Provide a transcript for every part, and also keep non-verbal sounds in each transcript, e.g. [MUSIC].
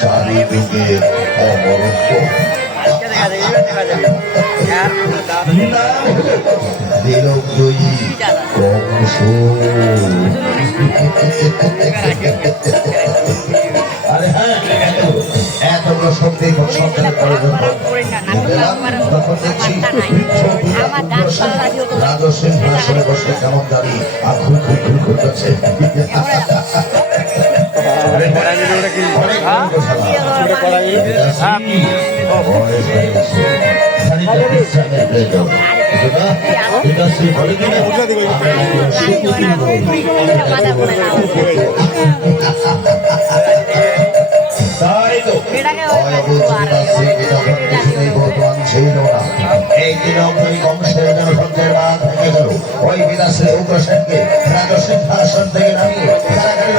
চারিদিকে অমরত্ব নাম দিলজয়ী কংস আরে হ্যাঁ এত এতগুলো শক্তি সন্তানের প্রয়োজন তখন দেখছি রাজস্বী ভাষণে বসে কেমন দাঁড়ি আর খুব খুব খুব করতেছে তাই তো ছিল না এই দিনক্ষণী বংশের জনসংখ্যার বাদ ভেঙে গেল ওই বিদাসের উগ্রসেনকে রাজসিংহাসন থেকে নামিয়ে কারাগারের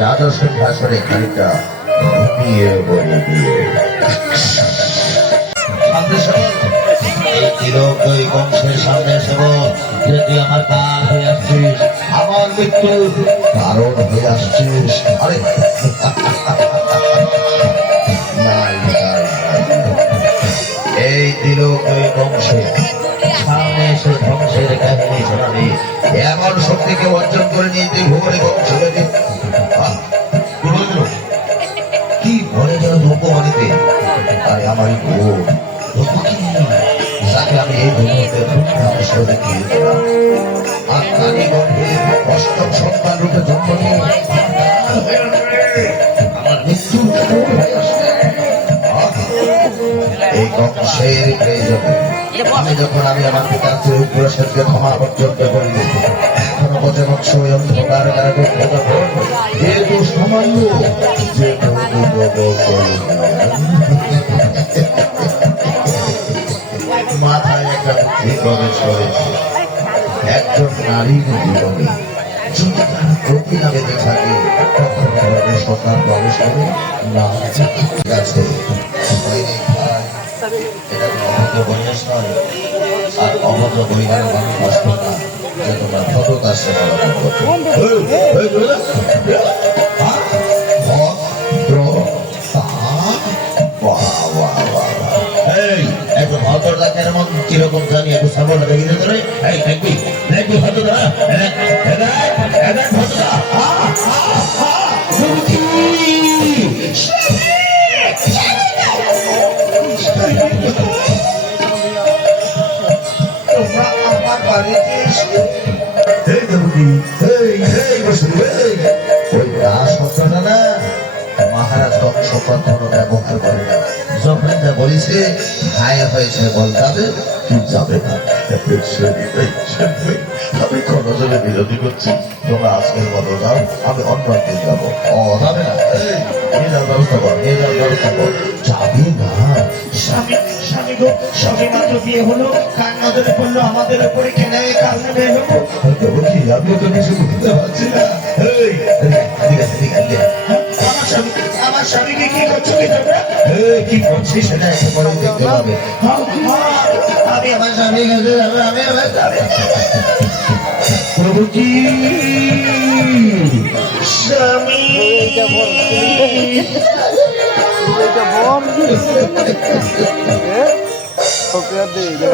এই রাজসিংহাসনে খানিকটা ঘুমিয়ে বলে দিয়ে এই। এই তিলকই বংশে সামনে এসে, ধ্বংসের কাহিনী শোনাবি। এমন শক্তিকে অর্জন করে নিয়ে তুই ভুবনে বংশ আরে আমার বোন যাকে আমি এই দুনিয়াতে ধ্বংস নারী গর্ভে অষ্টম সন্তান রূপে জন্ম নিয়ে আমি যখন আমি আমার পিতার চরিত্রকে ক্ষমা পর্যন্ত করি এখনও বোঝে বৎস অন্ধকার মাথায় একটা বুদ্ধি প্রবেশ করেছে একজন নারীর জীবনে যদি তার প্রতিনা বেঁধে থাকে তখন প্রবেশ করে আর অভদ্র বৈনার মানুষ নষ্ট না যে তোমরা সততার সেবা কীরকম জানি একটু সামনে দেখি। যেতে রে এই দেখবি দেখবি এই ওই দাস শব্দটা না মহারাজ কংস কখনো ব্যবহার করে। না যখন যা বলিছে, হায় হয়েছে বল কি কর নজরে পড়ল, আমাদের উপরে কেনে কাল দেবকি আমিও বুঝতে পারছি না। আমার স্বামী, আমার স্বামীকে কি করছ কি কি করছিস সেটা পরে দেখতে হবে আমি আমার স্বামী। কাছে যাব আমি আমার স্বামী প্রভুজি স্বামী বম [LAUGHS]